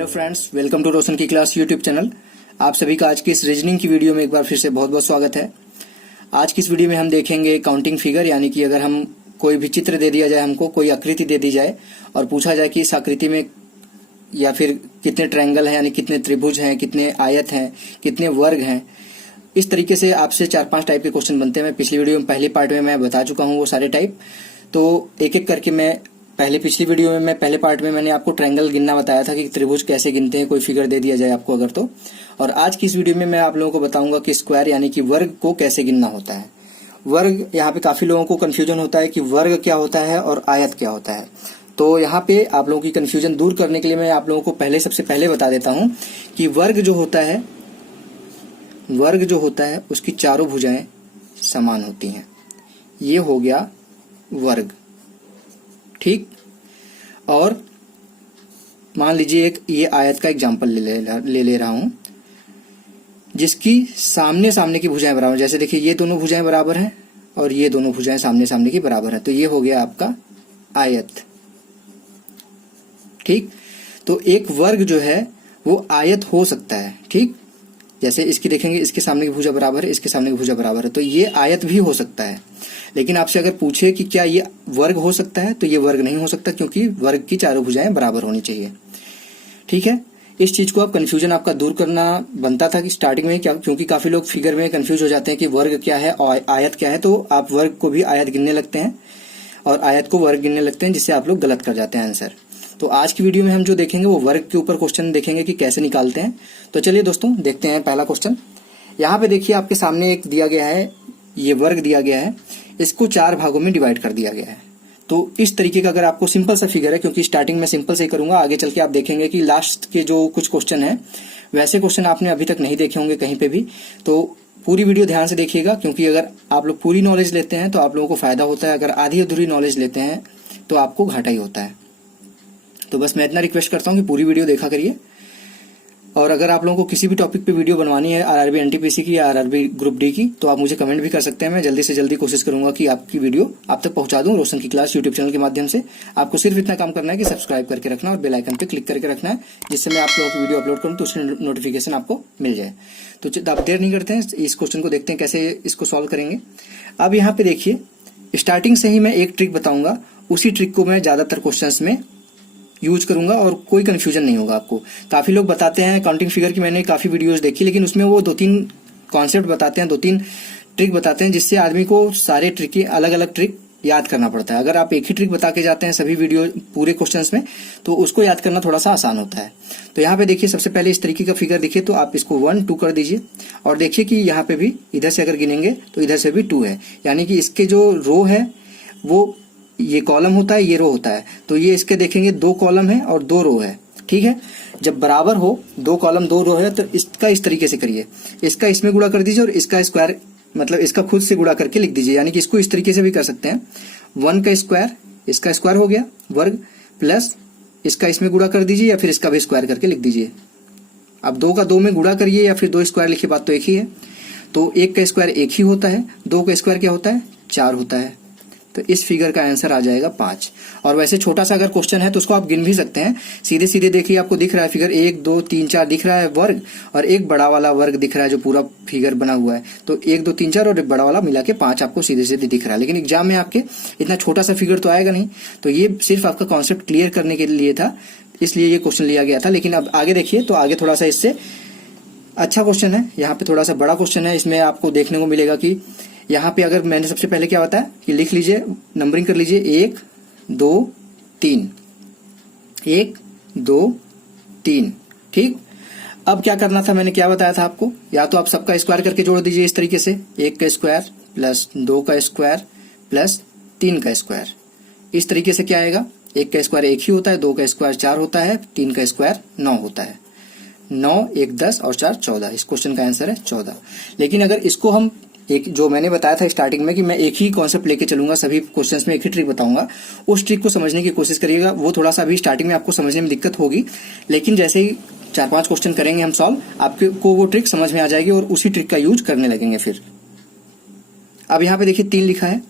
Hello friends, welcome to रोशन की class YouTube channel. आप सभी का आज की इस रीजनिंग की वीडियो में एक बार फिर से बहुत बहुत स्वागत है। आज की इस वीडियो में हम देखेंगे काउंटिंग फिगर, यानी कि अगर हम कोई भी चित्र दे दिया जाए, हमको कोई आकृति दे दी जाए और पूछा जाए कि इस आकृति में या फिर कितने ट्रायंगल हैं, यानी कितने त्रिभुज हैं, कितने आयत हैं, कितने वर्ग हैं, इस तरीके से आपसे 4-5 टाइप के क्वेश्चन बनते हैं। मैं पिछली वीडियो में पहले पार्ट में मैं बता चुका हूँ वो सारे टाइप, तो एक एक करके मैं पिछली वीडियो में मैं पहले पार्ट में मैंने आपको ट्रायंगल गिनना बताया था कि त्रिभुज कैसे गिनते हैं, कोई फिगर दे दिया जाए आपको अगर तो। और आज की इस वीडियो में मैं आप लोगों को बताऊंगा कि स्क्वायर यानी कि वर्ग को कैसे गिनना होता है। वर्ग, यहाँ पे काफी लोगों को कंफ्यूजन होता है कि वर्ग क्या होता है और आयत क्या होता है। तो यहाँ पे आप लोगों की कंफ्यूजन दूर करने के लिए मैं आप लोगों को सबसे पहले बता देता हूँ कि वर्ग जो होता है उसकी चारों भुजाएं समान होती हैं। ये हो गया वर्ग, ठीक। और मान लीजिए एक ये आयत का एग्जांपल ले रहा हूं जिसकी सामने सामने की भुजाएं बराबर, जैसे देखिए ये दोनों भुजाएं बराबर हैं और ये दोनों भुजाएं सामने सामने की बराबर है, तो ये हो गया आपका आयत, ठीक। तो एक वर्ग जो है वो आयत हो सकता है, ठीक। जैसे इसकी देखेंगे, इसके सामने की भुजा बराबर है, इसके सामने की भुजा बराबर है, तो ये आयत भी हो सकता है। लेकिन आपसे अगर पूछे कि क्या ये वर्ग हो सकता है, तो ये वर्ग नहीं हो सकता, क्योंकि वर्ग की चारों भुजाएं बराबर होनी चाहिए, ठीक है। इस चीज को आप कंफ्यूजन आपका दूर करना बनता था कि स्टार्टिंग में क्या, क्योंकि काफी लोग फिगर में कंफ्यूज हो जाते हैं कि वर्ग क्या है और आयत क्या है, तो आप वर्ग को भी आयत गिनने लगते हैं और आयत को वर्ग गिनने लगते हैं, जिससे आप लोग गलत कर जाते हैं आंसर। तो आज की वीडियो में हम जो देखेंगे वो वर्ग के ऊपर क्वेश्चन देखेंगे कि कैसे निकालते हैं। तो चलिए दोस्तों देखते हैं पहला क्वेश्चन। यहाँ पे देखिए आपके सामने एक दिया गया है, ये वर्ग दिया गया है, इसको 4 भागों में डिवाइड कर दिया गया है। तो इस तरीके का अगर आपको सिंपल सा फिगर है, क्योंकि स्टार्टिंग में सिंपल से ही करूंगा, आगे चल के आप देखेंगे कि लास्ट के जो कुछ क्वेश्चन है वैसे क्वेश्चन आपने अभी तक नहीं देखे होंगे कहीं पे भी। तो पूरी वीडियो ध्यान से देखिएगा, क्योंकि अगर आप लोग पूरी नॉलेज लेते हैं तो आप लोगों को फायदा होता है, अगर आधी अधूरी नॉलेज लेते हैं तो आपको घाटा ही होता है। तो बस मैं इतना रिक्वेस्ट करता हूँ कि पूरी वीडियो देखा करिए। और अगर आप लोगों को किसी भी टॉपिक पे वीडियो बनवानी है, आरआरबी एनटीपीसी की या आरआरबी ग्रुप डी की, तो आप मुझे कमेंट भी कर सकते हैं। मैं जल्दी से जल्दी कोशिश करूंगा कि आपकी वीडियो आप तक पहुंचा दूं रोशन की क्लास यूट्यूब चैनल के माध्यम से। आपको सिर्फ इतना काम करना है कि सब्सक्राइब करके रखना और बेल आइकन पे क्लिक करके रखना है, जिससे मैं आप लोगों की वीडियो अपलोड करूँ तो उसकी नोटिफिकेशन आपको मिल जाए। तो आप देर नहीं करते हैं, इस क्वेश्चन को देखते हैं कैसे इसको सॉल्व करेंगे। अब यहाँ पे देखिए, स्टार्टिंग से ही मैं एक ट्रिक बताऊंगा, उसी ट्रिक को मैं ज्यादातर क्वेश्चंस में यूज करूंगा और कोई कंफ्यूजन नहीं होगा आपको। काफी लोग बताते हैं काउंटिंग फिगर की, मैंने काफी वीडियोस देखी, लेकिन उसमें वो 2-3 कॉन्सेप्ट बताते हैं, 2-3 ट्रिक बताते हैं, जिससे आदमी को सारे ट्रिक की अलग अलग ट्रिक याद करना पड़ता है। अगर आप एक ही ट्रिक बता के जाते हैं सभी वीडियो पूरे क्वेश्चंस में, तो उसको याद करना थोड़ा सा आसान होता है। तो यहाँ पे देखिए, सबसे पहले इस तरीके का फिगर देखिए, तो आप इसको 1, 2 कर दीजिए और देखिए कि यहाँ पे भी इधर से अगर गिनेंगे तो इधर से भी 2 है, यानी कि इसके जो रो है वो ये कॉलम होता है, ये रो होता है, तो ये इसके देखेंगे 2 कॉलम है और 2 रो है, ठीक है। जब बराबर हो 2 कॉलम 2 रो है, तो इसका इस तरीके से करिए, इसका इसमें गुणा कर दीजिए और इसका स्क्वायर, मतलब इसका खुद से गुणा करके लिख दीजिए, यानी कि इसको इस तरीके से भी कर सकते हैं। 1 का स्क्वायर, इसका स्क्वायर हो गया वर्ग, प्लस इसका इसमें गुणा कर दीजिए या फिर इसका भी स्क्वायर करके लिख दीजिए। अब 2 का 2 में गुणा करिए या फिर 2 स्क्वायर लिखिए, बात तो एक ही है। तो 1 का स्क्वायर 1 ही होता है, 2 का स्क्वायर क्या होता है, 4 होता है। तो इस फिगर का आंसर आ जाएगा 5। और वैसे छोटा सा अगर क्वेश्चन है तो उसको आप गिन भी सकते हैं। सीधे सीधे देखिए, आपको दिख रहा है फिगर 1, 2, 3, 4 दिख रहा है वर्ग, और एक बड़ा वाला वर्ग दिख रहा है जो पूरा फिगर बना हुआ है। तो 1, 2, 3, 4 और एक बड़ा वाला मिला के 5 आपको सीधे सीधे दिख रहा है। लेकिन एग्जाम में आपके इतना छोटा सा फिगर तो आएगा नहीं, तो ये सिर्फ आपका कॉन्सेप्ट क्लियर करने के लिए था, इसलिए ये क्वेश्चन लिया गया था। लेकिन अब आगे देखिए, तो आगे थोड़ा सा इससे अच्छा क्वेश्चन है, यहाँ पे थोड़ा सा बड़ा क्वेश्चन है। इसमें आपको देखने को मिलेगा कि यहाँ पे अगर मैंने सबसे पहले क्या बताया कि लिख लीजिए, नंबरिंग कर लीजिए 1, 2, 3, 1, 2, 3, ठीक। अब क्या करना था, मैंने क्या बताया था आपको, या तो आप सबका स्क्वायर करके जोड़ दीजिए इस तरीके से, 1 का स्क्वायर प्लस 2 का स्क्वायर प्लस 3 का स्क्वायर। इस तरीके से क्या आएगा, 1 का स्क्वायर 1 ही होता है, 2 का स्क्वायर 4 होता है, 3 का स्क्वायर 9 होता है। 9, 1, 10 और 4, 14। इस क्वेश्चन का आंसर है 14। लेकिन अगर इसको हम एक, जो मैंने बताया था स्टार्टिंग में कि मैं एक ही कॉन्सेप्ट लेके चलूंगा, सभी क्वेश्चंस में एक ही ट्रिक बताऊंगा, उस ट्रिक को समझने की कोशिश करिएगा। वो थोड़ा सा अभी स्टार्टिंग में आपको समझने में दिक्कत होगी, लेकिन जैसे ही 4-5 क्वेश्चन करेंगे हम सॉल्व, आपको वो ट्रिक समझ में आ जाएगी और उसी ट्रिक का यूज करने लगेंगे फिर। अब यहाँ पे देखिए 3 लिखा है,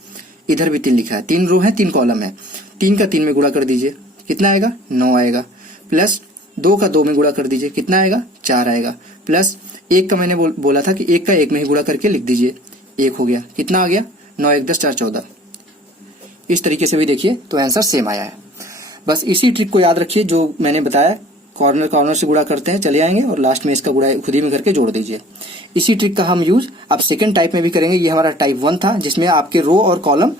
इधर भी 3 लिखा है, 3 रो है 3 कॉलम है, 3 का 3 में गुणा कर दीजिए, कितना आएगा, 9 आएगा, प्लस 2 का 2 में गुणा कर दीजिए, कितना आएगा 4 आएगा, प्लस 1 का मैंने बोला था कि 1 का 1 में ही गुणा करके लिख दीजिए, 1 हो गया, कितना आ गया 9 1 10 4 14। इस तरीके से भी देखिए तो आंसर सेम आया है। बस इसी ट्रिक को याद रखिए जो मैंने बताया, कॉर्नर कॉर्नर से गुणा करते हैं, चले आएंगे और लास्ट में इसका गुणा खुद ही में करके जोड़ दीजिए। इसी ट्रिक का हम यूज अब सेकंड टाइप में भी करेंगे। ये हमारा टाइप 1 था जिसमें आपके रो और कॉलम,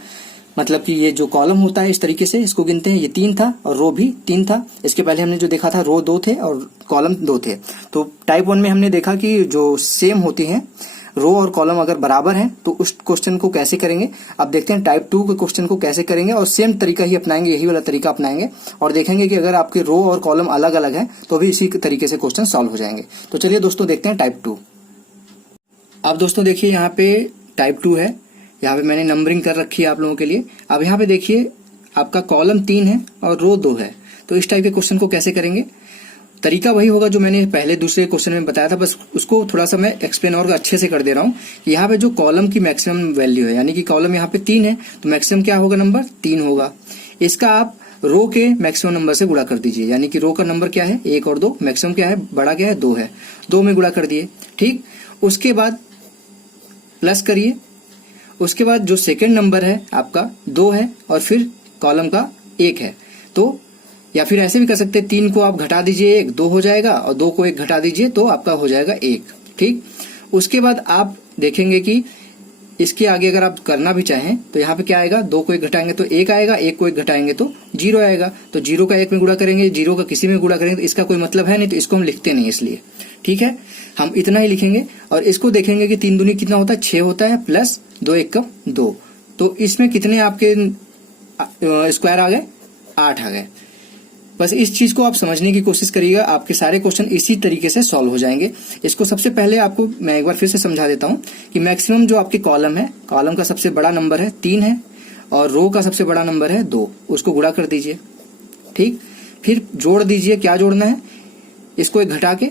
मतलब कि ये जो कॉलम होता है इस तरीके से इसको गिनते हैं, ये 3 था और रो भी 3 था। इसके पहले हमने जो देखा था रो 2 थे और कॉलम 2 थे। तो टाइप 1 में हमने देखा कि जो सेम होती हैं रो और कॉलम अगर बराबर हैं तो उस क्वेश्चन को कैसे करेंगे। अब देखते हैं टाइप 2 के क्वेश्चन को कैसे करेंगे और सेम तरीका ही अपनाएंगे, यही वाला तरीका अपनाएंगे और देखेंगे कि अगर आपके रो और कॉलम अलग अलग हैं तो भी इसी तरीके से क्वेश्चन सॉल्व हो जाएंगे। तो चलिए दोस्तों देखते हैं टाइप 2। अब दोस्तों देखिए यहाँ पे टाइप 2 है, यहाँ पे मैंने नंबरिंग कर रखी है आप लोगों के लिए। अब यहाँ पे देखिए आपका कॉलम 3 है और रो 2 है, तो इस टाइप के क्वेश्चन को कैसे करेंगे। तरीका वही होगा जो मैंने पहले दूसरे क्वेश्चन में बताया था, बस उसको थोड़ा सा मैं एक्सप्लेन और अच्छे से कर दे रहा हूँ। यहाँ पे जो कॉलम की मैक्सिमम वैल्यू है, यानी कि कॉलम यहाँ पे 3 है तो मैक्सिमम क्या होगा, नंबर 3 होगा। इसका आप रो के मैक्सिमम नंबर से गुणा कर दीजिए, यानी कि रो का नंबर क्या है 1 और 2, मैक्सिमम क्या है बड़ा क्या है 2 है, 2 में गुणा कर दिए, ठीक। उसके बाद प्लस करिए, उसके बाद जो सेकेंड नंबर है आपका 2 है और फिर कॉलम का 1 है, तो या फिर ऐसे भी कर सकते हैं 3 को आप घटा दीजिए 1, 2 हो जाएगा और 2 को 1 घटा दीजिए तो आपका हो जाएगा 1, ठीक। उसके बाद आप देखेंगे कि इसके आगे अगर आप करना भी चाहें तो यहाँ पे क्या आएगा, 2 को 1 घटाएंगे तो 1 आएगा, 1 को 1 घटाएंगे तो 0 आएगा, तो 0 का 1 में गुणा करेंगे, 0 का किसी में गुणा करेंगे तो इसका कोई मतलब है नहीं, तो इसको हम लिखते नहीं, इसलिए ठीक है हम इतना ही लिखेंगे। और इसको देखेंगे कि 3 दूनी कितना होता है 6 होता है, प्लस 2 1 का 2, तो इसमें कितने आपके स्क्वायर आ गए 8 आ गए। बस इस चीज को आप समझने की कोशिश करिएगा, आपके सारे क्वेश्चन इसी तरीके से सॉल्व हो जाएंगे। इसको सबसे पहले आपको मैं एक बार फिर से समझा देता हूं कि मैक्सिमम जो आपके कॉलम है, कॉलम का सबसे बड़ा नंबर है 3 है और रो का सबसे बड़ा नंबर है 2, उसको गुणा कर दीजिए, ठीक। फिर जोड़ दीजिए, क्या जोड़ना है, इसको 1 घटा के,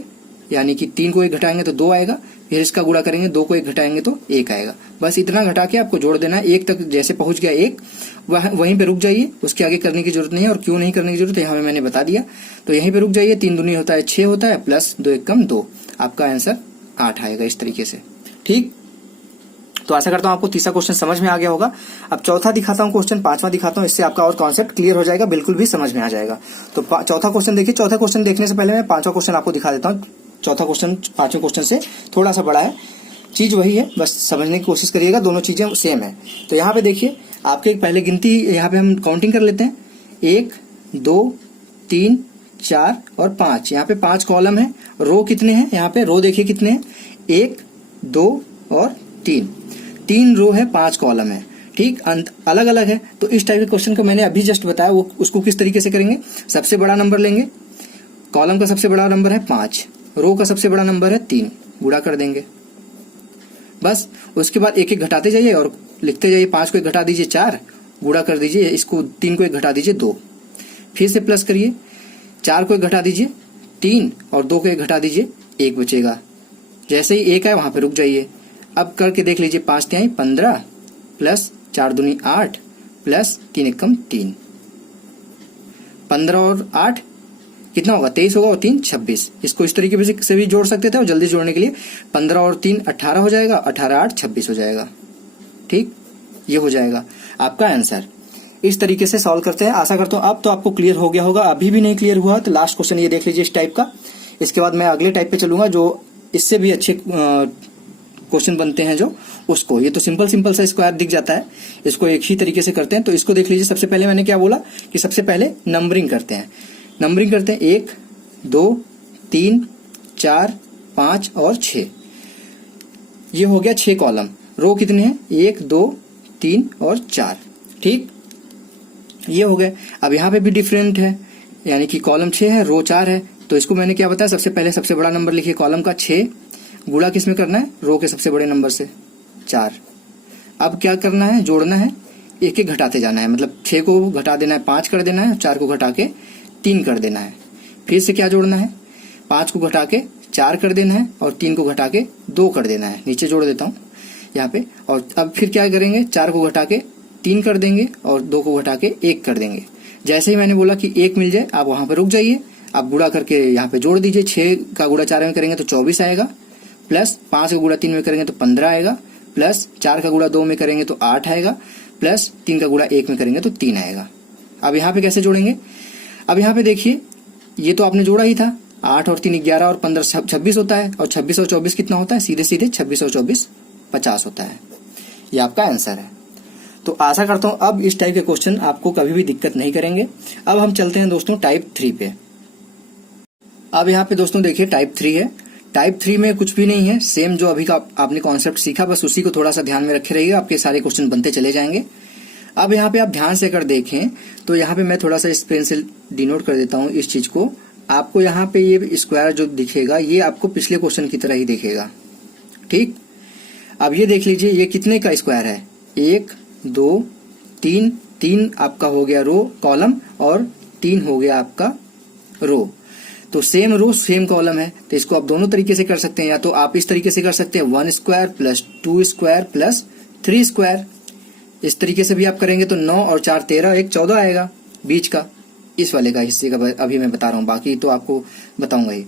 यानी कि 3 को 1 घटाएंगे तो 2 आएगा, फिर इसका गुणा करेंगे 2 को 1 घटाएंगे तो 1 आएगा। बस इतना घटा के आपको जोड़ देना है, 1 तक जैसे पहुंच गया 1 वहीं पे रुक जाइए, उसके आगे करने की जरूरत नहीं है। और क्यों नहीं करने की जरूरत है यहाँ पे मैंने बता दिया, तो यहीं पे रुक जाइए। 3 दूनी होता है 6 होता है, प्लस 2 1 कम 2, आपका आंसर 8 आएगा इस तरीके से, ठीक। तो आशा करता हूं आपको तीसरा क्वेश्चन समझ में आ गया होगा। अब चौथा दिखाता हूं क्वेश्चन, पांचवा दिखाता हूं, इससे आपका और कॉन्सेप्ट क्लियर हो जाएगा, बिल्कुल भी समझ में आ जाएगा। तो चौथा क्वेश्चन देखिए। चौथा क्वेश्चन देखने से पहले मैं पांचवा क्वेश्चन आपको दिखा देता हूँ। चौथा क्वेश्चन पांचवें क्वेश्चन से थोड़ा सा बड़ा है, चीज वही है, बस समझने की कोशिश करिएगा, दोनों चीजें सेम है। तो यहाँ पे देखिए आपके पहले गिनती, यहाँ पे हम काउंटिंग कर लेते हैं, 1 2 3 4 और 5। यहाँ पे 5 कॉलम है। रो कितने हैं, यहाँ पे रो देखिए कितने हैं, 1 2 और 3 रो है, 5 कॉलम है, ठीक। अलग अलग है। तो इस टाइप के क्वेश्चन को मैंने अभी जस्ट बताया, वो उसको किस तरीके से करेंगे, सबसे बड़ा नंबर लेंगे, कॉलम का सबसे बड़ा नंबर है 5, रो का सबसे बड़ा नंबर है 3, गुणा कर देंगे बस। उसके बाद 1 1 घटाते जाइए और लिखते जाइए, 5 को 1 घटा दीजिए 4, गुणा कर दीजिए, इसको 3 को 1 घटा दीजिए 2, फिर से प्लस करिए, 4 को 1 घटा दीजिए 3 और 2 को 1 घटा दीजिए 1 बचेगा। जैसे ही 1 आए वहां पे रुक जाइए। अब करके देख लीजिए, 5 3 15 प्लस 4 दूनी 8 प्लस 3 1 कम 3, 15 और 8 कितना होगा 23 होगा और 3 26। इसको इस तरीके से भी जोड़ सकते थे और जल्दी जोड़ने के लिए 15 और 3 18 हो जाएगा, 18 8 26 हो जाएगा, ठीक। ये हो जाएगा आपका आंसर। इस तरीके से सॉल्व करते हैं। आशा करता हूँ अब तो आपको क्लियर हो गया होगा। अभी भी नहीं क्लियर हुआ तो लास्ट क्वेश्चन ये देख लीजिए इस टाइप का। इसके बाद मैं अगले टाइप पे चलूंगा जो इससे भी अच्छे क्वेश्चन बनते हैं जो उसको। ये तो सिंपल सा स्क्वायर दिख जाता है, इसको एक ही तरीके से करते हैं। तो इसको देख लीजिए। सबसे पहले मैंने क्या बोला कि सबसे पहले नंबरिंग करते हैं। 1 2 3 4 5 और 6। ये हो गया 6 कॉलम। रो कितने हैं 1 2 3 और 4, ठीक। ये हो गए। अब यहाँ पे भी डिफरेंट है, यानी कि कॉलम 6 है, रो 4 है। तो इसको मैंने क्या बताया, सबसे पहले सबसे बड़ा नंबर लिखिए कॉलम का 6, गुणा किस में करना है, रो के सबसे बड़े नंबर से 4। अब क्या करना है, जोड़ना है, 1 1 घटाते जाना है, मतलब 6 को घटा देना है 5 कर देना है, 4 को घटा के 3 कर देना है। फिर से क्या जोड़ना है, 5 को घटा के 4 कर देना है और 3 को घटा के 2 कर देना है। नीचे जोड़ देता हूँ यहाँ पे। और अब फिर क्या करेंगे, 4 को घटा के 3 कर देंगे और 2 को घटा के 1 कर देंगे। जैसे ही मैंने बोला कि 1 मिल जाए आप वहां पर रुक जाइए। आप गुणा करके यहाँ पे जोड़ दीजिए। 6 का गुणा 4 में करेंगे तो 24 आएगा, प्लस 5 का गुणा 3 में करेंगे तो 15 आएगा, प्लस 4 का गुणा 2 में करेंगे तो 8 आएगा, प्लस 3 का गुणा 1 में करेंगे तो 3 आएगा। अब यहाँ पे कैसे जोड़ेंगे? अब यहाँ पे देखिए, ये तो आपने जोड़ा ही था, 8 और 3 11 और 15 26 होता है, और 26 और 24 कितना होता है? सीधे सीधे 26 और 24 50 होता है। ये आपका आंसर है। तो आशा करता हूं अब इस टाइप के क्वेश्चन आपको कभी भी दिक्कत नहीं करेंगे। अब हम चलते हैं दोस्तों टाइप 3 पे। अब यहाँ पे दोस्तों देखिए टाइप 3 है। टाइप 3 में कुछ भी नहीं है, सेम जो अभी का आपने कॉन्सेप्ट सीखा बस उसी को थोड़ा सा ध्यान में रखे रहिएगा, आपके सारे क्वेश्चन बनते चले जाएंगे। अब यहाँ पे आप ध्यान से अगर देखें तो यहाँ पे मैं थोड़ा सा इस पेन से डिनोट कर देता हूँ इस चीज को। आपको यहाँ पे ये स्क्वायर जो दिखेगा ये आपको पिछले क्वेश्चन की तरह ही दिखेगा, ठीक। अब ये देख लीजिए ये कितने का स्क्वायर है? 1 2 3, 3 आपका हो गया रो कॉलम और 3 हो गया आपका रो। तो सेम रो सेम कॉलम है, तो इसको आप दोनों तरीके से कर सकते हैं। या तो आप इस तरीके से कर सकते हैं 1 square plus 2 square plus 3 square. इस तरीके से भी आप करेंगे तो 9 और 4 13, 1 14 आएगा बीच का, इस वाले का हिस्से का अभी मैं बता रहा हूँ, बाकी तो आपको बताऊंगा ही।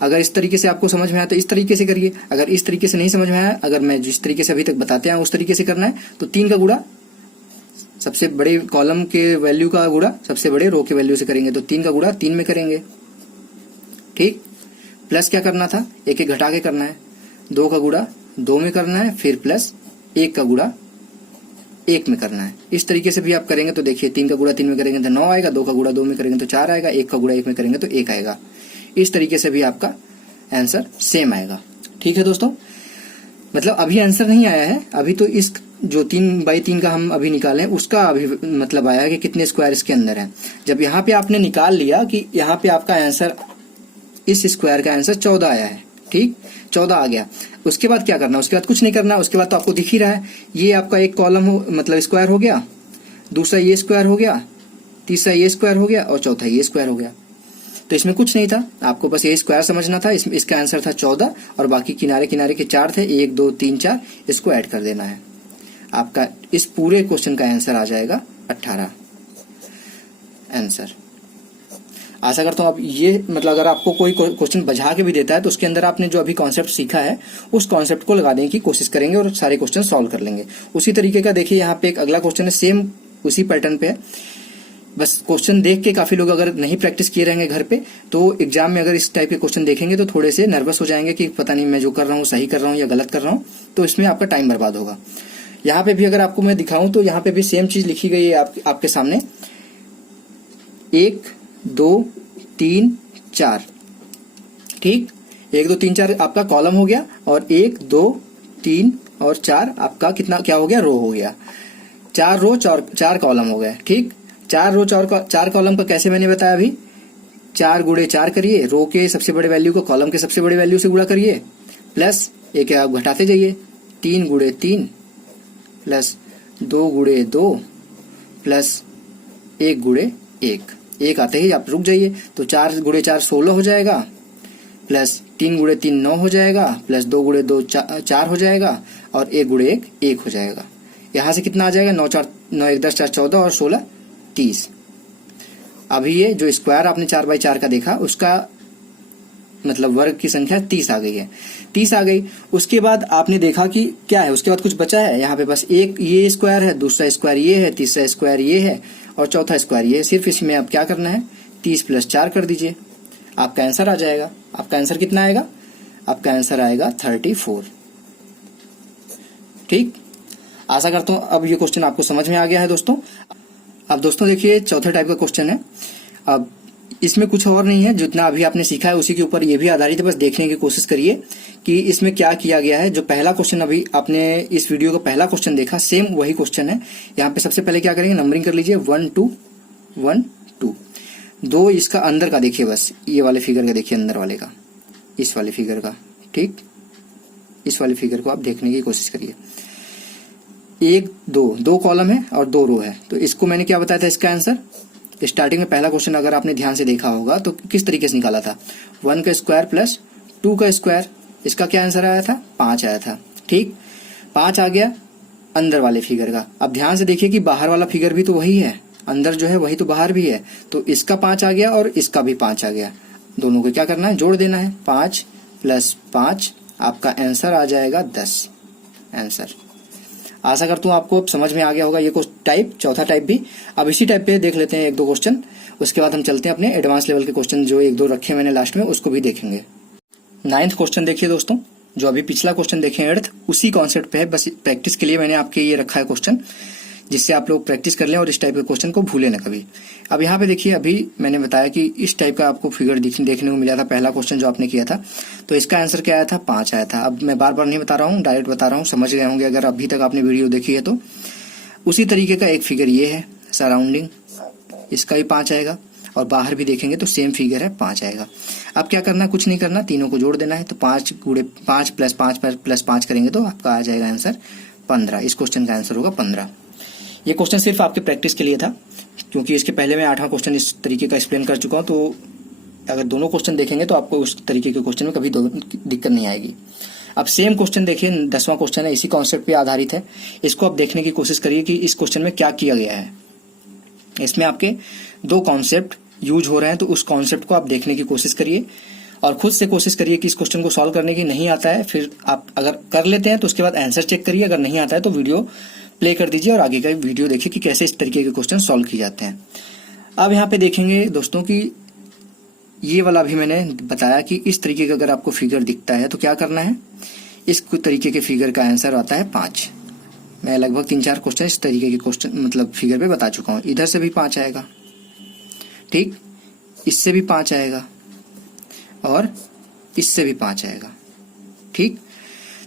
अगर इस तरीके से आपको समझ में आया तो इस तरीके से करिए, अगर इस तरीके से नहीं समझ में आया, अगर मैं जिस तरीके से अभी तक बताते हैं उस तरीके से करना है तो 3 का गुणा सबसे बड़े कॉलम के वैल्यू का गुणा सबसे बड़े रो के वैल्यू से करेंगे, तो 3 का गुणा 3 में करेंगे, ठीक। प्लस क्या करना था? एक एक घटा के करना है, 2 का गुणा 2 में करना है, फिर प्लस 1 का गुणा 1 में करना है। इस तरीके से भी आप करेंगे तो देखिए 3 का गुणा 3 में करेंगे तो 9 आएगा, 2 का गुणा 2 में करेंगे तो 4 आएगा, 1 का गुणा 1 में करेंगे तो 1 आएगा। इस तरीके से भी आपका आंसर सेम आएगा, ठीक है दोस्तों। मतलब अभी आंसर नहीं आया है, अभी तो इस जो 3/3 का हम अभी निकाले उसका अभी मतलब आया है कि कितने स्क्वायर इसके अंदर है। जब यहाँ पे आपने निकाल लिया कि यहाँ पे आपका आंसर, इस स्क्वायर का आंसर 14 आया है, ठीक, 14 आ गया। उसके बाद क्या करना? उसके बाद कुछ नहीं करना, उसके बाद तो आपको दिख ही रहा है ये आपका एक कॉलम हो मतलब स्क्वायर हो गया, दूसरा ये स्क्वायर हो गया, तीसरा ये स्क्वायर हो गया और चौथा ये स्क्वायर हो गया। तो इसमें कुछ नहीं था, आपको बस ये स्क्वायर समझना था। इसका आंसर था 14 और बाकी किनारे किनारे के 4 थे, 1 2 3 4, इसको ऐड कर देना है। आपका इस पूरे क्वेश्चन का आंसर आ जाएगा 18 आंसर। आशा करता हूँ अब ये मतलब अगर आपको कोई क्वेश्चन बजा के भी देता है तो उसके अंदर आपने जो अभी कॉन्सेप्ट सीखा है उस कॉन्सेप्ट को लगाने की कोशिश करेंगे और सारे क्वेश्चन सॉल्व कर लेंगे। उसी तरीके का देखिए यहाँ पे एक अगला क्वेश्चन है, सेम उसी पैटर्न पे है। बस क्वेश्चन देख के काफी लोग अगर नहीं प्रैक्टिस किए रहेंगे घर पे तो एग्जाम में अगर इस टाइप के क्वेश्चन देखेंगे तो थोड़े से नर्वस हो जाएंगे कि पता नहीं मैं जो कर रहा हूँ सही कर रहा हूँ या गलत कर रहा हूँ, तो इसमें आपका टाइम बर्बाद होगा। यहाँ पे भी अगर आपको मैं दिखाऊं तो यहाँ पे भी सेम चीज लिखी गई है आपके सामने, 1 2 3 4, ठीक। 1 2 3 4 आपका कॉलम हो गया और 1 2 3 और 4 आपका कितना क्या हो गया? रो हो गया। 4 रो 4 कॉलम हो गए, ठीक। 4 रो 4 कॉलम का कैसे मैंने बताया अभी, 4 गुणे 4 करिए, रो के सबसे बड़े वैल्यू को कॉलम के सबसे बड़े वैल्यू से गुणा करिए, प्लस एक आप घटाते जाइए, 3 गुणे 3 प्लस 2 गुणे 2 प्लस 1 गुणे 1 आते ही आप रुक जाइए। तो 4 गुणे 4 16 हो जाएगा, प्लस 3 गुणे 3 9 हो जाएगा, प्लस 2 गुणे 2 4 हो जाएगा और 1 गुणे 1 1 हो जाएगा। यहाँ से कितना आ जाएगा? 9 1 10 4 14 और 16 30। अभी ये जो स्क्वायर आपने 4/4 का देखा उसका मतलब वर्ग की संख्या 30 आ गई है, 30 आ गई। उसके बाद आपने देखा कि क्या है, उसके बाद कुछ बचा है यहाँ पे, बस एक ये स्क्वायर है, दूसरा स्क्वायर ये है, तीसरा स्क्वायर ये है और चौथा स्क्वायर ये है। सिर्फ इसमें आप क्या करना है, 30 + 4 कर दीजिए, आपका आंसर आ जाएगा। आपका आंसर कितना आएगा? आपका आंसर आएगा 34, ठीक। आशा करता हूं अब ये क्वेश्चन आपको समझ में आ गया है दोस्तों। अब दोस्तों देखिए चौथे टाइप का क्वेश्चन है। अब इसमें कुछ और नहीं है, जितना अभी आपने सीखा है उसी के ऊपर ये भी आधारित है। बस देखने की कोशिश करिए कि इसमें क्या किया गया है। जो पहला क्वेश्चन अभी आपने इस वीडियो का पहला क्वेश्चन देखा, सेम वही क्वेश्चन है। यहाँ पे सबसे पहले क्या करेंगे, नंबरिंग कर लीजिए 1 2 1 2। 2 इसका अंदर का देखिए, बस ये वाले फिगर का देखिए, अंदर वाले का, इस वाले फिगर का, ठीक। इस वाले फिगर को आप देखने की कोशिश करिए। 1 2 कॉलम है और 2 रो है। तो इसको मैंने क्या बताया था, इसका आंसर स्टार्टिंग में पहला क्वेश्चन अगर आपने ध्यान से देखा होगा तो किस तरीके से निकाला था, 1 का स्क्वायर प्लस 2 का स्क्वायर। इसका क्या आंसर आया था? 5 आया था, ठीक। 5 आ गया अंदर वाले फिगर का। अब ध्यान से देखिए कि बाहर वाला फिगर भी तो वही है, अंदर जो है वही तो बाहर भी है, तो इसका 5 आ गया और इसका भी 5 आ गया। दोनों को क्या करना है, जोड़ देना है। 5 + 5 आपका आंसर आ जाएगा 10 आंसर। आशा करता हूँ आपको अब समझ में आ गया होगा ये टाइप, चौथा टाइप भी। अब इसी टाइप पे देख लेते हैं 1-2 क्वेश्चन, उसके बाद हम चलते हैं अपने एडवांस लेवल के क्वेश्चन जो 1-2 रखे मैंने लास्ट में, उसको भी देखेंगे। 9th क्वेश्चन देखिए दोस्तों, जो अभी पिछला क्वेश्चन देखे 8th, उसी कॉन्सेप्ट पे है, बस प्रैक्टिस के लिए मैंने आपके ये रखा है क्वेश्चन, जिससे आप लोग प्रैक्टिस कर लें और इस टाइप के क्वेश्चन को भूले ना कभी। अब यहाँ पे देखिए, अभी मैंने बताया कि इस टाइप का आपको फिगर देखने को मिला था, पहला क्वेश्चन जो आपने किया था, तो इसका आंसर क्या आया था, 5 आया था। अब मैं बार बार नहीं बता रहा हूँ, डायरेक्ट बता रहा हूँ, समझ गए होंगे अगर अभी तक आपने वीडियो देखी है तो। उसी तरीके का एक फिगर ये है सराउंडिंग, इसका भी 5 आएगा, और बाहर भी देखेंगे तो सेम फिगर है, 5 आएगा। अब क्या करना, कुछ नहीं करना, तीनों को जोड़ देना है। तो 5 + 5 करेंगे तो आपका आ जाएगा आंसर 15। इस क्वेश्चन का आंसर होगा 15। ये क्वेश्चन सिर्फ आपके प्रैक्टिस के लिए था, क्योंकि इसके पहले मैं 8वां क्वेश्चन इस तरीके का एक्सप्लेन कर चुका हूँ, तो अगर दोनों क्वेश्चन देखेंगे तो आपको उस तरीके के क्वेश्चन में कभी दिक्कत नहीं आएगी। अब सेम क्वेश्चन देखिए, 10वां क्वेश्चन है, इसी कॉन्सेप्ट पे आधारित है। इसको आप देखने की कोशिश करिए कि इस क्वेश्चन में क्या किया गया है। इसमें आपके 2 कॉन्सेप्ट यूज हो रहे हैं, तो उस कॉन्सेप्ट को आप देखने की कोशिश करिए और खुद से कोशिश करिए कि इस क्वेश्चन को सॉल्व करने की। नहीं आता है, फिर आप अगर कर लेते हैं तो उसके बाद आंसर चेक करिए, अगर नहीं आता है तो वीडियो प्ले कर दीजिए और आगे का वीडियो देखिए कि कैसे इस तरीके के क्वेश्चन सॉल्व किए जाते हैं। अब यहाँ पे देखेंगे दोस्तों कि ये वाला भी मैंने बताया कि इस तरीके का अगर आपको फिगर दिखता है तो क्या करना है, इस तरीके के फिगर का आंसर आता है 5। मैं लगभग 3-4 क्वेश्चन इस तरीके के क्वेश्चन मतलब फिगर पे बता चुका हूँ। इधर से भी 5 आएगा, ठीक, इससे भी 5 आएगा और इससे भी 5 आएगा, ठीक।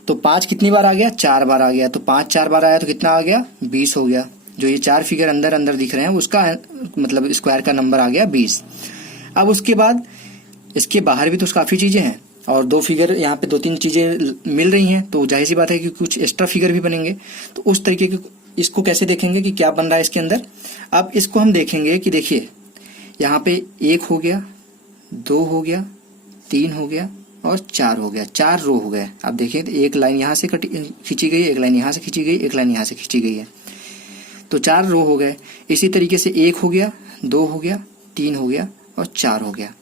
तो 5 कितनी बार आ गया, 4 बार आ गया। तो 5 4 बार आया तो कितना आ गया, 20 हो गया। जो ये 4 फिगर अंदर अंदर दिख रहे हैं उसका मतलब स्क्वायर का नंबर आ गया 20। अब उसके बाद इसके बाहर भी तो काफी चीजें हैं और 2 फिगर यहाँ पे 2-3 चीजें मिल रही हैं, तो जाहिर सी बात है कि कुछ एक्स्ट्रा फिगर भी बनेंगे। तो उस तरीके के इसको कैसे देखेंगे कि क्या बन रहा है इसके अंदर। अब इसको हम देखेंगे कि देखिए यहाँ पे 1 हो गया, 2 हो गया, 3 हो गया और 4 हो गया, 4 रो हो गए। अब देखिए तो एक लाइन यहाँ से खींची गई, एक लाइन यहाँ से खींची गई, एक लाइन यहाँ से खींची गई है, तो 4 रो हो गए। इसी तरीके से 1 हो गया, 2 हो गया, 3 हो गया और 4 हो गया।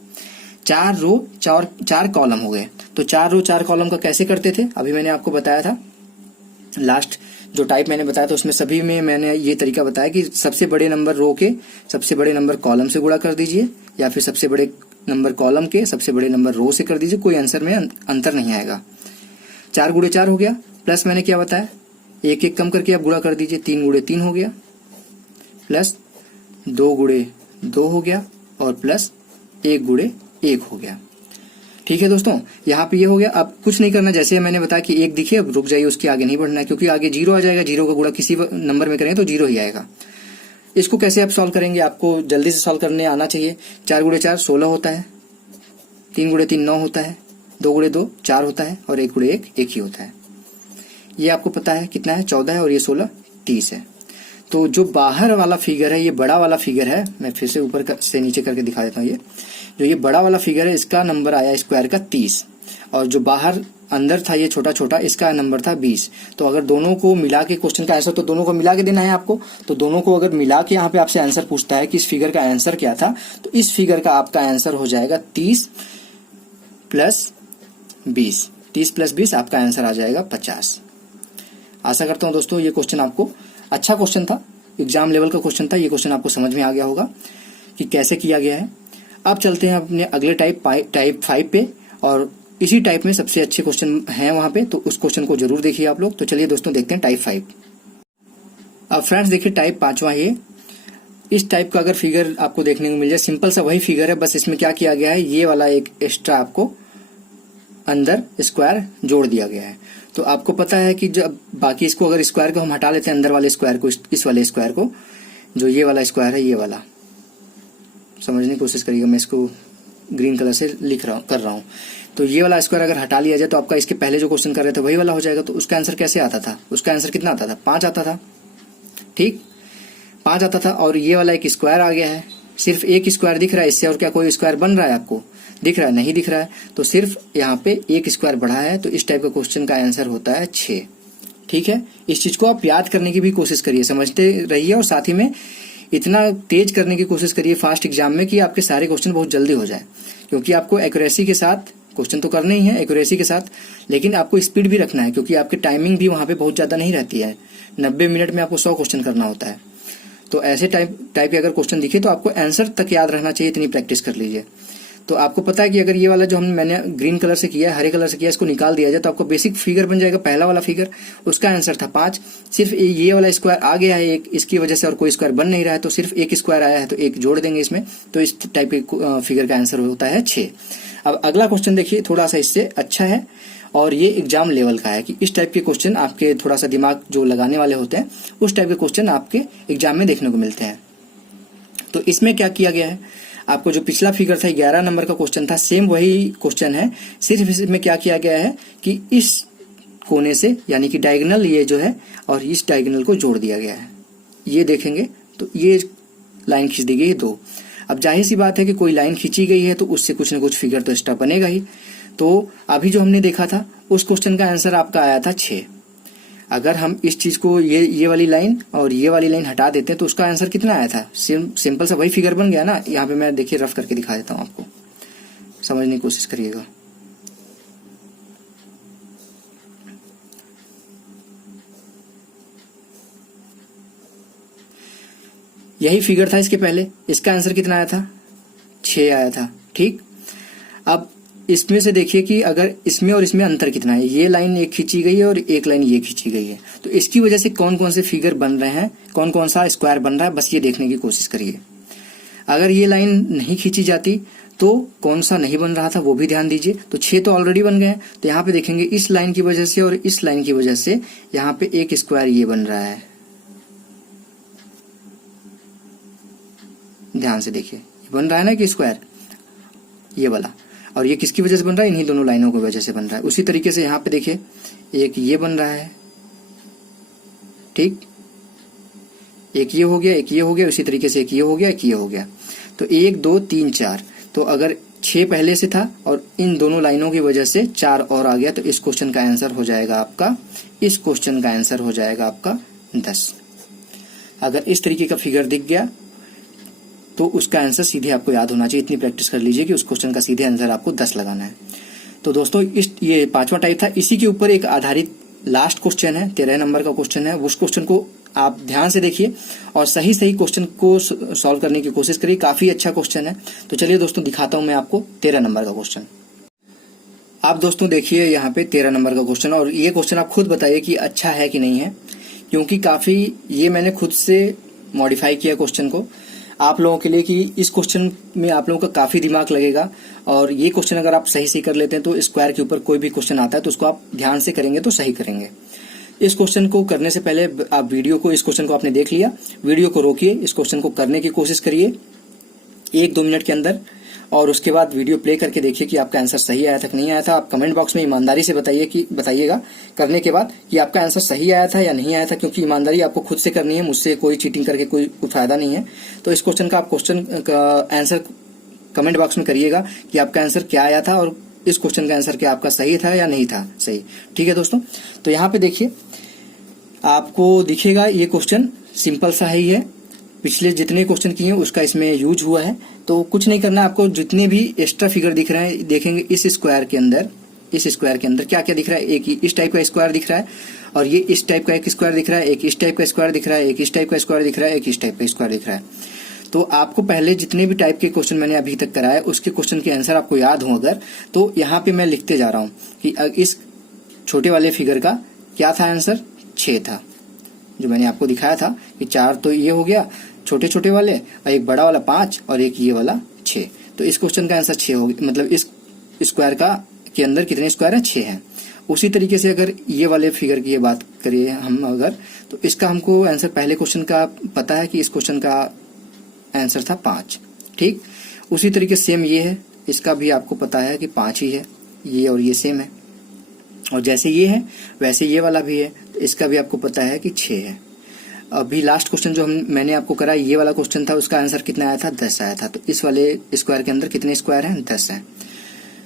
4 रो 4 कॉलम हो गए। तो 4 रो 4 कॉलम का कैसे करते थे, अभी मैंने आपको बताया था। लास्ट जो टाइप मैंने बताया था उसमें सभी में मैंने ये तरीका बताया कि सबसे बड़े नंबर रो के सबसे बड़े नंबर कॉलम से गुणा कर दीजिए, या फिर सबसे बड़े नंबर कॉलम के सबसे बड़े नंबर रो से कर दीजिए, कोई आंसर में अंतर नहीं आएगा। 4 × 4 हो गया, प्लस मैंने क्या बताया, 1 कम करके आप गुणा कर दीजिए, 3 × 3 हो गया, प्लस 2 × 2 हो गया और प्लस 1 × 1 हो गया। ठीक है दोस्तों, यहाँ पे ये हो गया। अब कुछ नहीं करना, जैसे मैंने बताया कि 1 दिखे अब रुक जाइए, उसके आगे नहीं बढ़ना है, क्योंकि आगे 0 आ जाएगा। 0 का गुणा किसी नंबर में करेंगे तो 0 ही आएगा। इसको कैसे आप सॉल्व करेंगे, आपको जल्दी से सॉल्व करने आना चाहिए। 4 × 4 16 होता है, 3 × 3 9 होता है, 2 × 2 4 होता है और 1 × 1 1 ही होता है। ये आपको पता है कितना है, 14 है और ये 16 30 है। तो जो बाहर वाला फिगर है, ये बड़ा वाला फिगर है, मैं फिर से ऊपर से नीचे करके दिखा देता हूँ। ये जो ये बड़ा वाला फिगर है इसका नंबर आया स्क्वायर का 30, और जो बाहर अंदर था ये छोटा छोटा, इसका नंबर था 20। तो अगर दोनों को मिला के क्वेश्चन का आंसर, तो दोनों को मिला के देना है आपको। तो दोनों को अगर मिला के यहाँ पे आपसे आंसर पूछता है कि इस फिगर का आंसर क्या था, तो इस फिगर का आपका आंसर हो जाएगा 30 + 20। 30 + 20 आपका आंसर आ जाएगा 50। आशा करता हूँ दोस्तों ये क्वेश्चन आपको अच्छा क्वेश्चन था, एग्जाम लेवल का क्वेश्चन था। ये क्वेश्चन आपको समझ में आ गया होगा कि कैसे किया गया है। अब चलते हैं अपने अगले टाइप 5 पे, और इसी टाइप में सबसे अच्छे क्वेश्चन हैं वहां पे, तो उस क्वेश्चन को जरूर देखिए आप लोग। तो चलिए दोस्तों देखते हैं टाइप 5। अब फ्रेंड्स देखिए टाइप 5वां, ये इस टाइप का अगर फिगर आपको देखने को मिल जाए, सिंपल सा वही फिगर है, बस इसमें क्या किया गया है, ये वाला एक एक्स्ट्रा आपको अंदर स्क्वायर जोड़ दिया गया है। तो आपको पता है कि जब बाकी इसको अगर स्क्वायर को हम हटा लेते हैं, अंदर वाले स्क्वायर को, इस वाले स्क्वायर को, जो ये वाला स्क्वायर है, ये वाला समझने की कोशिश करिएगा, मैं इसको ग्रीन कलर से कर रहा हूँ। तो ये वाला स्क्वायर अगर हटा लिया जाए तो आपका इसके पहले जो क्वेश्चन कर रहे थे वही वाला हो जाएगा। तो उसका आंसर कैसे आता था, उसका आंसर कितना आता था, 5 आता था, ठीक, 5 आता था। और ये वाला एक स्क्वायर आ गया है, सिर्फ एक स्क्वायर दिख रहा है इससे, और क्या कोई स्क्वायर बन रहा है आपको दिख रहा है, नहीं दिख रहा है। तो सिर्फ यहाँ पे एक स्क्वायर बढ़ा है, तो इस टाइप का क्वेश्चन का आंसर होता है 6। ठीक है, इस चीज को आप याद करने की भी कोशिश करिए, समझते रहिए और साथ ही में इतना तेज करने की कोशिश करिए फास्ट एग्जाम में कि आपके सारे क्वेश्चन बहुत जल्दी हो जाए, क्योंकि आपको एक्यूरेसी के साथ क्वेश्चन तो करने ही है एक्यूरेसी के साथ, लेकिन आपको स्पीड भी रखना है, क्योंकि आपकी टाइमिंग भी वहां पे बहुत ज्यादा नहीं रहती है। 90 मिनट में आपको 100 क्वेश्चन करना होता है। तो ऐसे टाइप के अगर क्वेश्चन दिखे तो आपको आंसर तक याद रहना चाहिए, इतनी प्रैक्टिस कर लीजिए। तो आपको पता है कि अगर ये वाला जो मैंने ग्रीन कलर से किया है, हरे कलर से किया है, इसको निकाल दिया जाए तो आपको बेसिक फिगर बन जाएगा। पहला वाला फिगर, उसका आंसर था 5, सिर्फ ये वाला स्क्वायर आ गया है एक, इसकी वजह से और कोई स्क्वायर बन नहीं रहा है, तो सिर्फ एक स्क्वायर आया है तो एक जोड़ देंगे इसमें, तो इस टाइप के फिगर का आंसर होता है 6। अब अगला क्वेश्चन देखिए, थोड़ा सा इससे अच्छा है और ये एग्जाम लेवल का है कि इस टाइप के क्वेश्चन आपके थोड़ा सा दिमाग जो लगाने वाले होते हैं, उस टाइप के क्वेश्चन आपके एग्जाम में देखने को मिलते हैं। तो इसमें क्या किया गया है, आपको जो पिछला फिगर था 11 नंबर का क्वेश्चन था, सेम वही क्वेश्चन है, सिर्फ इसमें क्या किया गया है कि इस कोने से यानी कि डायगोनल ये जो है और इस डायगोनल को जोड़ दिया गया है। ये देखेंगे तो ये लाइन खींच दी गई है 2। अब जाहिर सी बात है कि कोई लाइन खींची गई है तो उससे कुछ न कुछ फिगर तो एक्स्ट्रा बनेगा ही। तो अभी जो हमने देखा था उस क्वेश्चन का आंसर आपका आया था 6। अगर हम इस चीज को ये वाली लाइन और ये वाली लाइन हटा देते हैं तो उसका आंसर कितना आया था, सिंपल सा वही फिगर बन गया ना। यहाँ पे मैं देखिए रफ करके दिखा देता हूँ, आपको समझने की कोशिश करिएगा। यही फिगर था इसके पहले, इसका आंसर कितना आया था, 6 आया था। ठीक, अब इसमें से देखिए कि अगर इसमें और इसमें अंतर कितना है, ये लाइन एक खींची गई है और एक लाइन ये खींची गई है, तो इसकी वजह से कौन कौन से फिगर बन रहे हैं, कौन कौन सा स्क्वायर बन रहा है, बस ये देखने की कोशिश करिए। अगर ये लाइन नहीं खींची जाती तो कौन सा नहीं बन रहा था वो भी ध्यान दीजिए। तो 6 तो ऑलरेडी बन गए हैं, तो यहाँ पे देखेंगे इस लाइन की वजह से और इस लाइन की वजह से यहाँ पे एक स्क्वायर ये बन रहा है। ध्यान से देखिए, बन रहा है ना कि स्क्वायर ये वाला, और ये किसकी वजह से बन रहा है, इन्हीं दोनों लाइनों की वजह से बन रहा है। उसी तरीके से यहाँ पे देखिए एक ये बन रहा है, ठीक, एक ये हो गया, एक ये हो गया, उसी तरीके से एक ये हो गया, एक ये हो गया। तो 1 2 3 4, तो अगर 6 पहले से था और इन दोनों लाइनों की वजह से 4 और आ गया, तो इस क्वेश्चन का आंसर हो जाएगा आपका, इस क्वेश्चन का आंसर हो जाएगा आपका 10। अगर इस तरीके का फिगर दिख गया तो उसका आंसर सीधे आपको याद होना चाहिए। इतनी प्रैक्टिस कर लीजिए कि उस क्वेश्चन का सीधे आंसर आपको 10 लगाना है। तो दोस्तों ये 5वां टाइप था, इसी के ऊपर एक आधारित लास्ट क्वेश्चन है, 13 नंबर का क्वेश्चन है। उस क्वेश्चन को आप ध्यान से देखिए और सही क्वेश्चन को सॉल्व करने की कोशिश करिए, काफी अच्छा क्वेश्चन है। तो चलिए दोस्तों दिखाता हूं मैं आपको 13 नंबर का क्वेश्चन। आप दोस्तों देखिए यहाँ पे 13 नंबर का क्वेश्चन, और ये क्वेश्चन आप खुद बताइए कि अच्छा है कि नहीं है, क्योंकि काफी ये मैंने खुद से मॉडिफाई किया क्वेश्चन को आप लोगों के लिए कि इस क्वेश्चन में आप लोगों का काफी दिमाग लगेगा। और ये क्वेश्चन अगर आप सही कर लेते हैं तो स्क्वायर के ऊपर कोई भी क्वेश्चन आता है तो उसको आप ध्यान से करेंगे तो सही करेंगे। इस क्वेश्चन को करने से पहले आप वीडियो को, इस क्वेश्चन को आपने देख लिया, वीडियो को रोकिए, इस क्वेश्चन को करने की कोशिश करिए 1-2 मिनट के अंदर, और उसके बाद वीडियो प्ले करके देखिए कि आपका आंसर सही आया था कि नहीं आया था। आप कमेंट बॉक्स में ईमानदारी से बताइएगा करने के बाद कि आपका आंसर सही आया था या नहीं आया था, क्योंकि ईमानदारी आपको खुद से करनी है, मुझसे कोई चीटिंग करके कोई फायदा नहीं है। तो इस क्वेश्चन का आप क्वेश्चन का आंसर कमेंट बॉक्स में करिएगा कि आपका आंसर क्या आया था और इस क्वेश्चन का आंसर क्या आपका सही था या नहीं था सही। ठीक है दोस्तों, तो यहाँ पे देखिए आपको दिखेगा ये क्वेश्चन सिंपल सा ही है, पिछले जितने क्वेश्चन किए हैं उसका इसमें यूज हुआ है। तो कुछ नहीं करना, आपको जितने भी एक्स्ट्रा फिगर दिख रहे हैं देखेंगे इस स्क्वायर के अंदर, इस स्क्वायर के अंदर क्या क्या दिख रहा है, एक इस टाइप का स्क्वायर दिख रहा है, और ये इस टाइप का एक स्क्वायर दिख रहा है, एक इस टाइप का स्क्वायर दिख रहा है, एक इस टाइप का स्क्वायर दिख रहा है, एक इस टाइप का स्क्वायर दिख रहा है। तो आपको पहले जितने भी टाइप के क्वेश्चन मैंने अभी तक कराए उसके क्वेश्चन के आंसर आपको याद हो अगर, तो यहाँ पे मैं लिखते जा रहा हूँ कि इस छोटे वाले फिगर का क्या था आंसर, 6 था, जो मैंने आपको दिखाया था कि 4 तो ये हो गया छोटे छोटे वाले, और एक बड़ा वाला 5 और एक ये वाला 6। तो इस क्वेश्चन का आंसर 6 हो गया, मतलब इस स्क्वायर का के अंदर कितने स्क्वायर है, 6 है। उसी तरीके से अगर ये वाले फिगर की ये बात करिए हम अगर, तो इसका हमको आंसर पहले क्वेश्चन का पता है कि इस क्वेश्चन का आंसर था 5। ठीक, उसी तरीके से सेम ये है, इसका भी आपको पता है कि 5 ही है, ये और ये सेम है, और जैसे ये है वैसे ये वाला भी है, तो इसका भी आपको पता है कि 6 है। अभी लास्ट क्वेश्चन जो मैंने आपको करा ये वाला क्वेश्चन था, उसका आंसर कितना आया था, 10 आया था। तो इस वाले स्क्वायर के अंदर कितने स्क्वायर हैं, 10 हैं।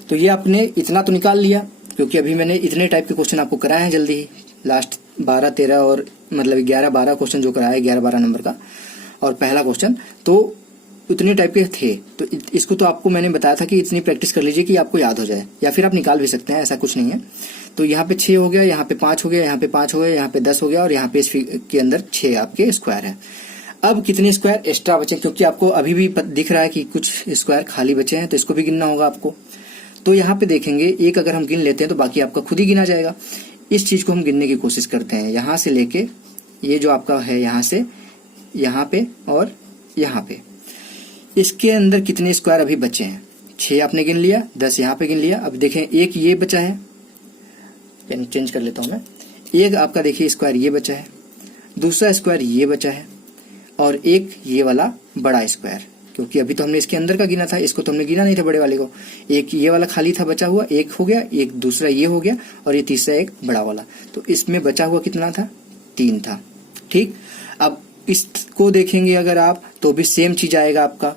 तो ये आपने इतना तो निकाल लिया, क्योंकि अभी मैंने इतने टाइप के क्वेश्चन आपको कराए हैं जल्दी ही, लास्ट 12-13 और मतलब 11-12 क्वेश्चन जो कराया है 11-12 नंबर का। और पहला क्वेश्चन, तो उतने टाइप के थे। तो इसको तो आपको मैंने बताया था कि इतनी प्रैक्टिस कर लीजिए कि आपको याद हो जाए, या फिर आप निकाल भी सकते हैं, ऐसा कुछ नहीं है। तो यहाँ पे 6 हो गया, यहाँ पे 5 हो गया, यहाँ पे 5 हो गया, यहाँ पे 10 हो गया, और यहाँ पे के अंदर 6 आपके स्क्वायर है। अब कितने स्क्वायर एक्स्ट्रा बचे, क्योंकि आपको अभी भी दिख रहा है कि कुछ स्क्वायर खाली बचे हैं, तो इसको भी गिनना होगा आपको। तो यहाँ पे देखेंगे, एक अगर हम गिन लेते हैं तो बाकी आपका खुद ही गिना जाएगा। इस चीज को हम गिनने की कोशिश करते हैं, यहाँ से लेके ये जो आपका है, यहाँ से यहाँ पे और यहाँ पे, इसके अंदर कितने स्क्वायर अभी बचे हैं। 6 आपने गिन लिया, 10 यहाँ पे गिन लिया। अब देखें, एक ये बचा है, पेन चेंज कर लेता हूं मैं। एक आपका देखिए स्क्वायर ये बचा है, दूसरा स्क्वायर ये बचा है, और एक ये वाला बड़ा स्क्वायर, क्योंकि अभी तो हमने इसके अंदर का गिना था, इसको तो हमने गिना नहीं था बड़े वाले को। एक ये वाला खाली था बचा हुआ, एक हो गया, एक दूसरा ये हो गया, और ये तीसरा एक बड़ा वाला। तो इसमें बचा हुआ कितना था, 3 था। ठीक, अब इसको देखेंगे अगर आप, तो भी सेम चीज आएगा आपका।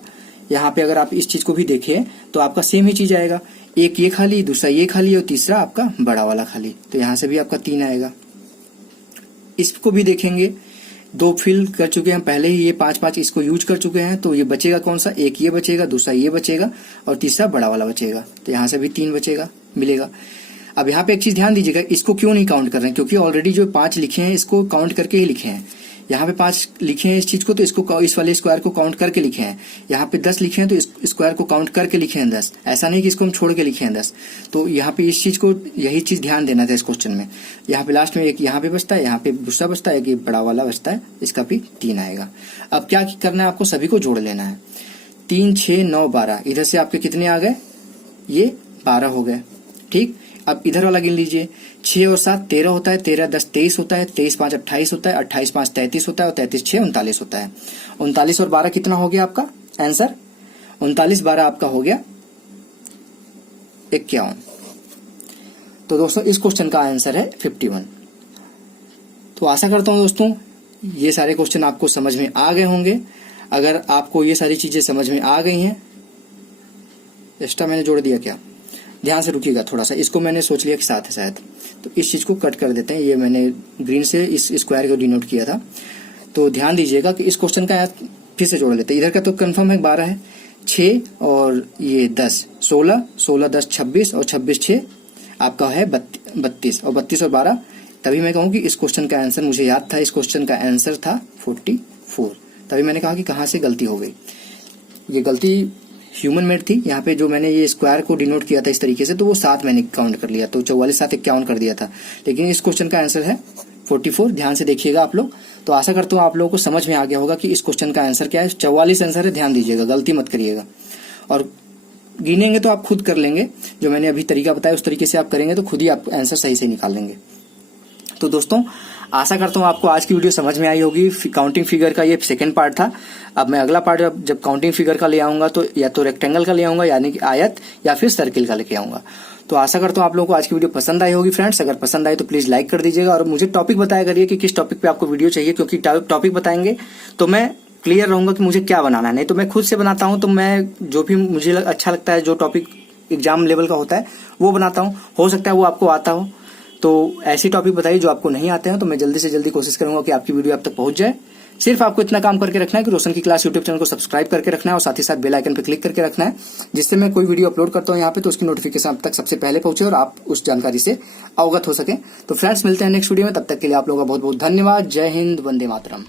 यहाँ पे अगर आप इस चीज को भी देखें तो आपका सेम ही चीज आएगा, एक ये खाली, दूसरा ये खाली, और तीसरा आपका बड़ा वाला खाली। तो यहाँ से भी आपका 3 आएगा। इसको भी देखेंगे, 2 फिल कर चुके हैं पहले ही, ये 5-5 इसको यूज कर चुके हैं। तो ये बचेगा कौन सा, एक ये बचेगा, दूसरा ये बचेगा, और तीसरा बड़ा वाला बचेगा। तो यहाँ से भी 3 बचेगा, मिलेगा। अब यहाँ पे एक चीज ध्यान दीजिएगा, इसको क्यों नहीं काउंट कर रहे हैं, क्योंकि ऑलरेडी जो 5 लिखे हैं इसको काउंट करके ही लिखे हैं। यहाँ पे 5 लिखे हैं इस चीज को, तो इसको, इस वाले स्क्वायर को काउंट करके लिखे हैं। यहाँ पे 10 लिखे हैं, तो इस स्क्वायर को काउंट करके लिखे हैं 10। ऐसा नहीं कि इसको हम छोड़ के लिखे हैं 10। तो यहाँ पे इस चीज को, यही चीज ध्यान देना था इस क्वेश्चन में। यहाँ पे लास्ट में एक यहाँ पे बचता है, यहाँ पे दूसरा बचता है, एक बड़ा वाला बचता है, इसका भी 3 आएगा। अब क्या करना है आपको, सभी को जोड़ लेना है। 3, 6, 9, 12, इधर से आपके कितने आ गए, ये 12 हो गए। ठीक, अब इधर वाला गिन लीजिए, 6 और 7 13 होता है, 13 10 23 होता है, 23 5 28 होता है, 28 5 33 होता है, और 33 6 39 होता है। 39 और 12 कितना हो गया आपका आंसर, 39 12 आपका हो गया 51। तो दोस्तों इस क्वेश्चन का आंसर है 51। तो आशा करता हूं दोस्तों ये सारे क्वेश्चन आपको समझ में आ गए होंगे। अगर आपको ये सारी चीजें समझ में आ गई हैं, एक्स्ट्रा मैंने जोड़ दिया क्या, ध्यान से रुकिएगा थोड़ा सा, इसको मैंने सोच लिया कि 7 है शायद, तो इस चीज को कट कर देते हैं। ये मैंने ग्रीन से इस स्क्वायर को डिनोट किया था। तो ध्यान दीजिएगा कि इस क्वेश्चन का फिर से जोड़ लेते हैं। इधर का तो कंफर्म है 12 है, 6 और ये 10 16, 16 10 26, और 26 6 आपका है 32, और 32 और 12, तभी मैं कहूँ कि इस क्वेश्चन का आंसर मुझे याद था। इस क्वेश्चन का आंसर था 44। तभी मैंने कहा कि कहाँ से गलती हो गई। ये गलती ह्यूमन मेड थी। यहाँ पे जो मैंने ये स्क्वायर को डिनोट किया था इस तरीके से, तो वो 7 मैंने काउंट कर लिया, तो 44 7 51 कर दिया था। लेकिन इस क्वेश्चन का आंसर है 44। ध्यान से देखिएगा आप लोग। तो आशा करता हूँ आप लोगों को समझ में आ गया होगा कि इस क्वेश्चन का आंसर क्या है। 44 आंसर है, ध्यान दीजिएगा, गलती मत करिएगा। और गिनेंगे तो आप खुद कर लेंगे, जो मैंने अभी तरीका बताया उस तरीके से आप करेंगे तो खुद ही आप आंसर सही से निकाल लेंगे। तो दोस्तों आशा करता हूँ आपको आज की वीडियो समझ में आई होगी। काउंटिंग फिगर का ये सेकंड पार्ट था। अब मैं अगला पार्ट जब काउंटिंग फिगर का ले आऊंगा तो या तो रेक्टेंगल का ले आऊंगा, यानी कि आयत, या फिर सर्किल का लेके आऊंगा। तो आशा करता हूँ आप लोगों को आज की वीडियो पसंद आई होगी फ्रेंड्स। अगर पसंद आई तो प्लीज लाइक कर दीजिएगा, और मुझे टॉपिक बताया करिए कि किस टॉपिक पे आपको वीडियो चाहिए, क्योंकि टॉपिक बताएंगे तो मैं क्लियर रहूंगा कि मुझे क्या बनाना है। नहीं तो मैं खुद से बनाता हूँ, तो मैं जो भी मुझे अच्छा लगता है, जो टॉपिक एग्जाम लेवल का होता है वो बनाता हूँ। हो सकता है वो आपको आता हो, तो ऐसी टॉपिक बताइए जो आपको नहीं आते हैं, तो मैं जल्दी से जल्दी कोशिश करूंगा कि आपकी वीडियो आप तक पहुंच जाए। सिर्फ आपको इतना काम करके रखना है कि रोशन की क्लास यूट्यूब चैनल को सब्सक्राइब करके रखना है, और साथ ही साथ बेल आइकन पर क्लिक करके रखना है, जिससे मैं कोई वीडियो अपलोड करता हूं यहाँ पे तो उसकी नोटिफिकेशन आप तक सबसे पहले पहुंचे और आप उस जानकारी से अवगत हो सके। तो फ्रेंड्स मिलते हैं नेक्स्ट वीडियो में, तब तक के लिए आप लोगों का बहुत बहुत धन्यवाद। जय हिंद, वंदे मातरम।